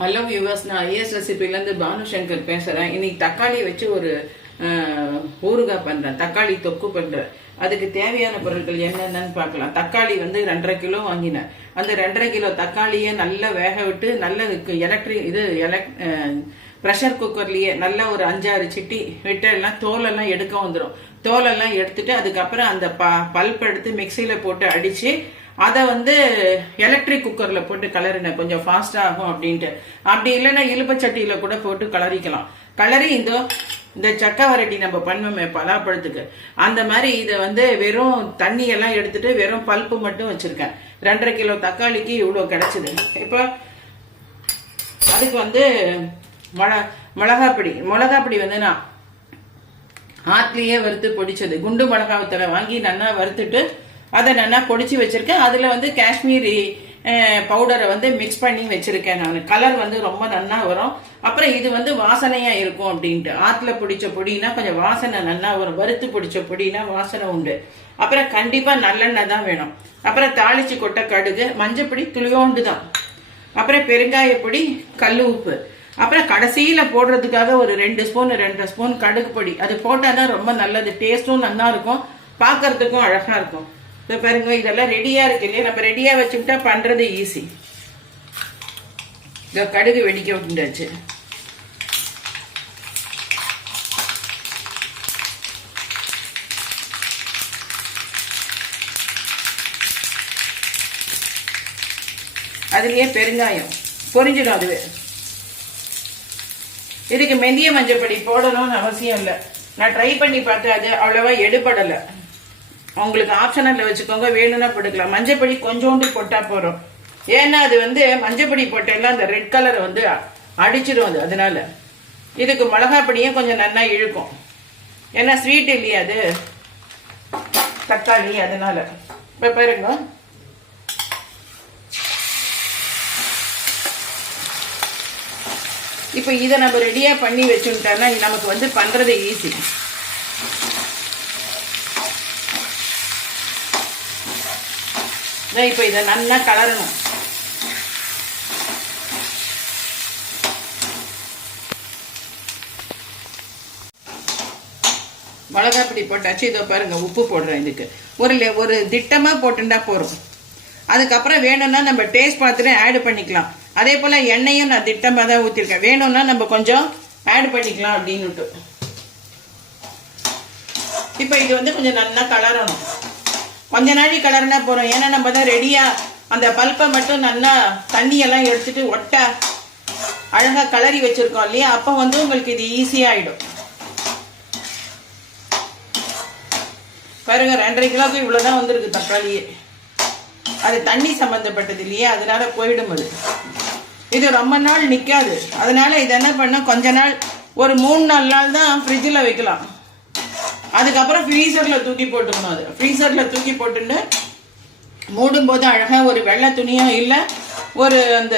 Hello viewers, நான் IS ரெசிபிலேருந்து பானுசங்கர் பேசுகிறேன். இன்னைக்கு தக்காளி வச்சு ஒரு ஊறுகாய் பண்ணுறேன், தக்காளி தொக்கு பண்ணுறேன். அதுக்கு தேவையான பொருட்கள் என்னென்னு பார்க்கலாம். தக்காளி வந்து 2.5 கிலோ வாங்கினேன். அந்த 2.5 கிலோ தக்காளியை நல்லா வேக விட்டு நல்ல ப்ரெஷர் குக்கர்லேயே நல்லா ஒரு 5-6 சிட்டி விட்டு எல்லாம் தோலெல்லாம் எடுக்க வந்துடும். தோலெல்லாம் எடுத்துட்டு அதுக்கப்புறம் அந்த பல்ப் எடுத்து மிக்சியில் போட்டு அடித்து அதை வந்து எலக்ட்ரிக் குக்கரில் போட்டு கலரினேன், கொஞ்சம் ஃபாஸ்ட்டாக ஆகும் அப்படின்ட்டு. அப்படி இல்லைன்னா இலுப்பச்சட்டியில் கூட போட்டு கலரிக்கலாம். கலரி இந்த சக்கை வரட்டி நம்ம பண்ணுவோமே பலாப்பழத்துக்கு, அந்த மாதிரி இதை வந்து வெறும் தண்ணியெல்லாம் எடுத்துட்டு வெறும் பல்ப்பு மட்டும் வச்சுருக்கேன். 2.5 கிலோ தக்காளிக்கு இவ்வளோ கிடச்சிது. இப்போ அதுக்கு வந்து மிளகாப்பொடி வந்து நான் ஆட்லேயே வறுத்து பொடிச்சது குண்டு மிளகாவத்தில் வாங்கி நல்லா வறுத்துட்டு அதை நல்லா பொடிச்சு வச்சிருக்கேன். அதில் வந்து காஷ்மீரி பவுடரை வந்து மிக்ஸ் பண்ணி வச்சிருக்கேன். நான் கலர் வந்து ரொம்ப நல்லா வரும். அப்புறம் இது வந்து வாசனையா இருக்கும் அப்படின்ட்டு. ஆற்றுல பிடிச்ச பொடினா கொஞ்சம் வாசனை நல்லா வரும், வறுத்து பிடிச்ச பொடினா வாசனை உண்டு. அப்புறம் கண்டிப்பா நல்லெண்ணெய் தான் வேணும். அப்புறம் தாளிச்சு கொட்ட கடுகு, மஞ்சப்பொடி துளியோண்டு தான், அப்புறம் பெருங்காயப்பொடி, கல் உப்பு, அப்புறம் கடைசியில போடுறதுக்காக ஒரு 2 ஸ்பூன் கடுகு பொடி. அது போட்டாதான் ரொம்ப நல்லது, டேஸ்டும் நல்லா இருக்கும், பார்க்கறதுக்கும் அழகா இருக்கும். இப்போ பாருங்க, இதெல்லாம் ரெடியா இருக்கு இல்லையா, நம்ம ரெடியா வச்சுக்கிட்டா பண்றது ஈஸி. இந்த கடுகு வெடிக்க விட்டுச்சு. அதுலயே பெருங்காயம் பொரிஞ்சிடும். அதுவே இதுக்கு மெல்லிய மஞ்சப்பொடி போடணும்னு அவசியம் இல்லை. நான் ட்ரை பண்ணி பார்த்தேன், அது அவ்வளவா எடுபடலை. உங்களுக்கு ஆப்ஷனல்ல வச்சுக்கோங்க, வேணும்னா போட்டுக்கலாம். மஞ்சப்பொடி கொஞ்சோண்டு போட்டா போறோம், ஏன்னா அது வந்து மஞ்சப்பொடி போட்டெல்லாம் அந்த ரெட் கலரை வந்து அடிச்சிடும் அது. அதனால இதுக்கு மிளகாப்பொடியும் கொஞ்சம் நல்லா இழுக்கும், ஏன்னா ஸ்வீட் இல்லையா அது தக்காளி. அதனால இப்ப பாருங்க, இப்ப இதை நம்ம ரெடியா பண்ணி வச்சுட்டோம்னா நமக்கு வந்து பண்றது ஈஸி. இப்ப இதை நல்லா கலரணும். மிளகாப்பொடி போட்டாச்சு. இதோ பாருங்க, உப்பு போடுறேன். இதுக்கு ஒரு திட்டமா போட்டுட்டா போறோம். அதுக்கப்புறம் வேணும்னா நம்ம டேஸ்ட் பார்த்துட்டு ஆட் பண்ணிக்கலாம். அதே போல எண்ணெயும் நான் திட்டமா தான் ஊத்திருக்கேன், வேணும்னா நம்ம கொஞ்சம் ஆட் பண்ணிக்கலாம் அப்படின்னுட்டு. இப்ப இது வந்து கொஞ்சம் நல்லா கலரணும். கொஞ்ச நாளைக்கு கலர்னா போறோம், ஏன்னா நம்ம தான் ரெடியா அந்த பல்பை மட்டும் நல்லா தண்ணியெல்லாம் எடுத்துட்டு ஒட்ட அழகா கலரி வச்சிருக்கோம் இல்லையா, அப்ப வந்து உங்களுக்கு இது ஈஸியா ஆயிடும். பாருங்க, 2.5 கிலோக்கு இவ்வளவுதான் வந்திருக்கு தக்காளியே. அது தண்ணி சம்பந்தப்பட்டது இல்லையா, அதனால போயிடும். அது இது ரொம்ப நாள் நிக்காது. அதனால இது என்ன பண்ண, கொஞ்ச நாள் ஒரு 3-4 நாள் தான் ஃப்ரிட்ஜில் வைக்கலாம். அதுக்கப்புறம் ஃப்ரீசர்ல தூக்கி போட்டுக்கணும். அது ஃப்ரீசர்ல தூக்கி போட்டுட்டு மூடும் போது அழகா ஒரு வெள்ளை துணியோ இல்லை ஒரு அந்த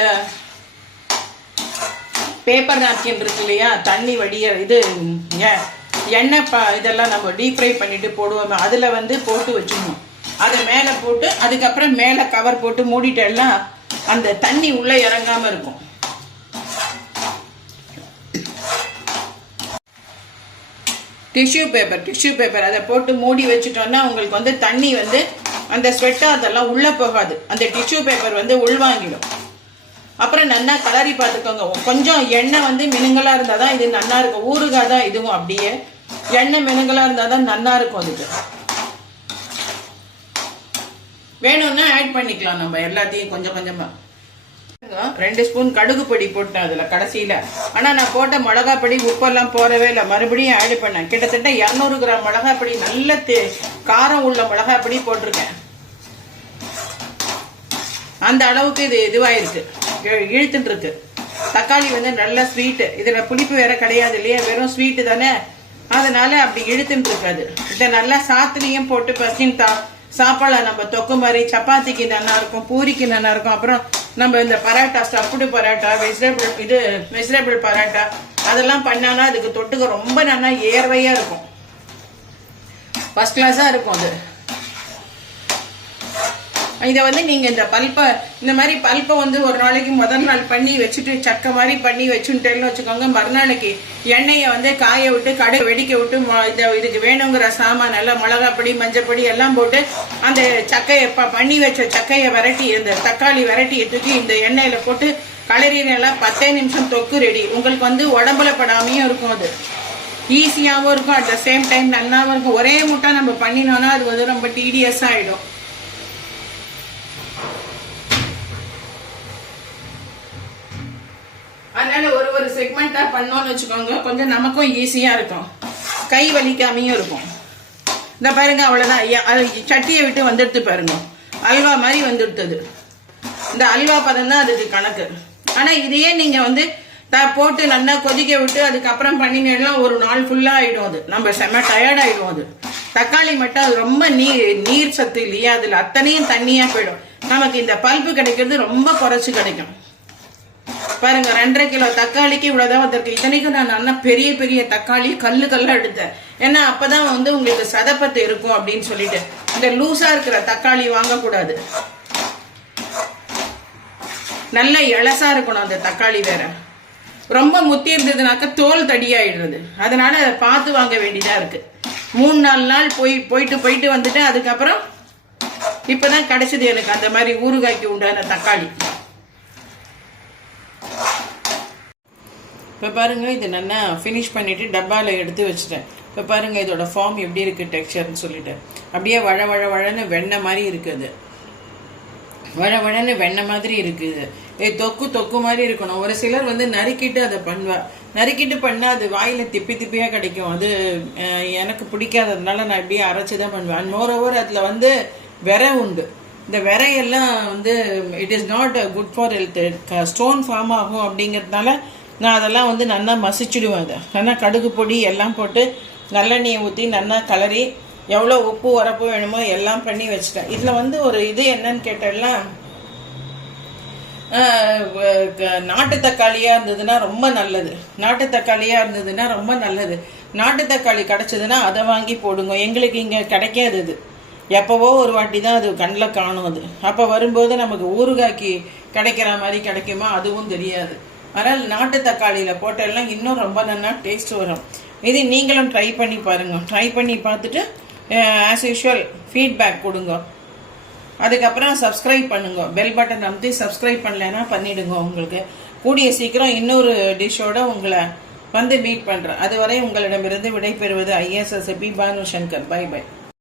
பேப்பர் நாப்கின் இருக்கு இல்லையா, தண்ணி வடிய இது எண்ணெய் இதெல்லாம் நம்ம டீப் ஃப்ரை பண்ணிட்டு போடுவோம், அதுல வந்து போட்டு வச்சுக்கணும். அதை மேலே போட்டு அதுக்கப்புறம் மேலே கவர் போட்டு மூடிட்டெல்லாம் அந்த தண்ணி உள்ள இறங்காம இருக்கும். டிஷ்யூ பேப்பர் அதை போட்டு மூடி வச்சுட்டோம்னா உங்களுக்கு வந்து தண்ணி வந்து அந்த ஸ்வெட்டா அதெல்லாம் உள்ள போகாது. அந்த டிஷ்யூ பேப்பர் வந்து உள்வாங்கிடும். அப்புறம் நல்லா கலரி பார்த்துக்கோங்க. கொஞ்சம் எண்ணெய் வந்து மினுங்கலா இருந்தாதான் இது நல்லா இருக்கும். ஊறுகாய் தான் இதுவும், அப்படியே எண்ணெய் மினுங்கலா இருந்தாதான் நல்லா இருக்கும். அதுக்கு வேணும்னா ஆட் பண்ணிக்கலாம் நம்ம எல்லாத்தையும் கொஞ்சம் கொஞ்சமா. 2 ஸ்பூன் கடுகு பொடி போட்டேன் அதுல கடைசியில. ஆனா நான் போட்ட மிளகாப்பொடி உப்பெல்லாம் போறவே இல்லை, மறுபடியும் ஆட் பண்ணேன். கிட்டத்தட்ட 200 கிராம் மிளகாப்பொடி, நல்ல காரம் உள்ள மிளகாப்பொடி போட்டிருக்கேன். அந்த அளவுக்கு இது இதுவாயிருக்கு, இழுத்துட்டு இருக்கு. தக்காளி வந்து நல்ல ஸ்வீட், இதுல புளிப்பு வேற கிடையாது இல்லையா, வெறும் ஸ்வீட்டு தானே, அதனால அப்படி இழுத்துட்டு இருக்காது. இதை நல்லா சாத்துலையும் போட்டு பசின்னு சாப்பாடுல நம்ம தொக்கு மாதிரி சப்பாத்திக்கு நல்லா இருக்கும், பூரிக்கு நல்லா இருக்கும். அப்புறம் நம்ம இந்த பராட்டா, ஸ்டஃப்டு பராட்டா, வெஜிடபிள் பராட்டா அதெல்லாம் பண்ணானா அதுக்கு தொட்டுக்க ரொம்ப நல்லா ஏர்வையா இருக்கும், ஃபர்ஸ்ட் கிளாஸா இருக்கும். அது இதை வந்து நீங்கள் இந்த மாதிரி பல்ப்பை வந்து ஒரு நாளைக்கு முதல் நாள் பண்ணி வச்சுட்டு சக்கை மாதிரி பண்ணி வச்சுட்டேன்னு வச்சுக்கோங்க. மறுநாளைக்கு எண்ணெயை வந்து காய விட்டு கடை வெடிக்க விட்டு இதுக்கு வேணுங்கிற சாமான் எல்லாம் மிளகாப்பொடி மஞ்சப்பொடி எல்லாம் போட்டு அந்த சக்கையை பண்ணி வச்ச சக்கையை விரட்டி இந்த தக்காளி விரட்டியை தூக்கி இந்த எண்ணெயில் போட்டு கலரினெல்லாம் 10 நிமிஷம் தொக்கு ரெடி. உங்களுக்கு வந்து உடம்புல படாமையும் இருக்கும், அது ஈஸியாகவும் இருக்கும், அட் த சேம் டைம் நல்லாவும் இருக்கும். ஒரே முட்டை நம்ம பண்ணினோன்னா அது வந்து ரொம்ப டீடியஸாக ஆகிடும். அதனால ஒரு செக்மெண்டா பண்ணோம்னு வச்சுக்கோங்க, கொஞ்சம் நமக்கும் ஈஸியா இருக்கும், கை வலிக்காமையும் இருக்கும். இந்த பாருங்க, அவ்வளவுதான். சட்டியை விட்டு வந்துடுத்து பாருங்க, அல்வா மாதிரி வந்துடுத்தது. இந்த அல்வா பதம் தான் அதுக்கு கணக்கு. ஆனா இதையே நீங்க வந்து போட்டு நல்லா கொதிக்க விட்டு அதுக்கப்புறம் பண்ணினேன்னா ஒரு நாள் ஃபுல்லா ஆயிடும், அது நம்ம செம்ம டயர்ட் ஆயிடும். அது தக்காளி மட்டும் அது ரொம்ப நீர் சத்து இல்லையா, அதுல அத்தனையும் தண்ணியா போயிடும். நமக்கு இந்த பல்ப்பு கிடைக்கிறது ரொம்ப குறைச்சு கிடைக்கும். பாருங்க, 2.5 கிலோ தக்காளிக்கு இவ்வளவுதான் வந்திருக்கு. இத்தனைக்கும் நான் நல்லா பெரிய பெரிய தக்காளி கல்லா எடுத்தேன். ஏன்னா அப்பதான் வந்து உங்களுக்கு சதப்பத்து இருக்கும் அப்படின்னு சொல்லிட்டு. இந்த லூசா இருக்கிற தக்காளி வாங்கக்கூடாது, நல்ல இளசா இருக்கணும் அந்த தக்காளி. வேற ரொம்ப முத்தி இருந்ததுனாக்க தோல் தடியாயிடுறது. அதனால அதை பார்த்து வாங்க வேண்டியதா இருக்கு. 3-4 நாள் போயிட்டு வந்துட்டு அதுக்கப்புறம் இப்பதான் கிடைச்சது எனக்கு அந்த மாதிரி ஊறுகாய்க்கு உண்டான தக்காளி. இப்போ பாருங்க, இது நல்லா ஃபினிஷ் பண்ணிட்டு டப்பாவில் எடுத்து வச்சுட்டேன். இப்போ பாருங்க இதோட ஃபார்ம் எப்படி இருக்கு டெக்ஸ்சர்னு சொல்லிட்டு. அப்படியே வழன்னு வெண்ணெய் மாதிரி இருக்குது, வழன்னு வெண்ணெய் மாதிரி இருக்குது. தொக்கு மாதிரி இருக்கணும். ஒரு சிலர் வந்து நறுக்கிட்டு அதை பண்ணுவா, நறுக்கிட்டு பண்ணால் அது வாயில திப்பியாக கிடைக்கும். அது எனக்கு பிடிக்காததுனால நான் இப்படியே அரைச்சிதான் பண்ணுவேன். மோரோவர் அதில் வந்து விரை உண்டு. இந்த விரையெல்லாம் வந்து it is not good for health, stone form ஆகும். அப்படிங்கிறதுனால நான் அதெல்லாம் வந்து நல்லா மசிச்சுடுவேன். அதை நல்லா கடுகு பொடி எல்லாம் போட்டு நல்லெண்ணெயை ஊற்றி நல்லா கலரி எவ்வளோ உப்பு உரப்பு வேணுமோ எல்லாம் பண்ணி வச்சுட்டேன். இதில் வந்து ஒரு இது என்னன்னு கேட்டேன்னா, நாட்டு தக்காளியாக இருந்ததுன்னா ரொம்ப நல்லது. நாட்டு தக்காளியாக இருந்ததுன்னா ரொம்ப நல்லது. நாட்டு தக்காளி கிடச்சதுன்னா அதை வாங்கி போடுங்க. எங்களுக்கு இங்கே கிடைக்காது, அது எப்போவோ ஒரு வாட்டி தான் அது கண்ணில் காணும். அது அப்போ வரும்போது நமக்கு ஊறுகாய்க்கு கிடைக்கிற மாதிரி கிடைக்குமா அதுவும் தெரியாது. அதனால் நாட்டு தக்காளியில் போட்டெல்லாம் இன்னும் ரொம்ப நல்லா டேஸ்ட் வரும். இது நீங்களும் ட்ரை பண்ணி பாருங்க. ட்ரை பண்ணி பார்த்துட்டு ஆஸ் யூஷுவல் ஃபீட்பேக் கொடுங்க. அதுக்கப்புறம் சப்ஸ்கிரைப் பண்ணுங்க, பெல் பட்டன் அமுத்தி சப்ஸ்கிரைப் பண்ணலைன்னா பண்ணிடுங்க. உங்களுக்கு கூடிய சீக்கிரம் இன்னொரு டிஷ்ஷோட உங்களை வந்து மீட் பண்ணுறேன். அதுவரை உங்களிடமிருந்து விடைபெறுவது IAS recipe Banu Shankar. Bye by.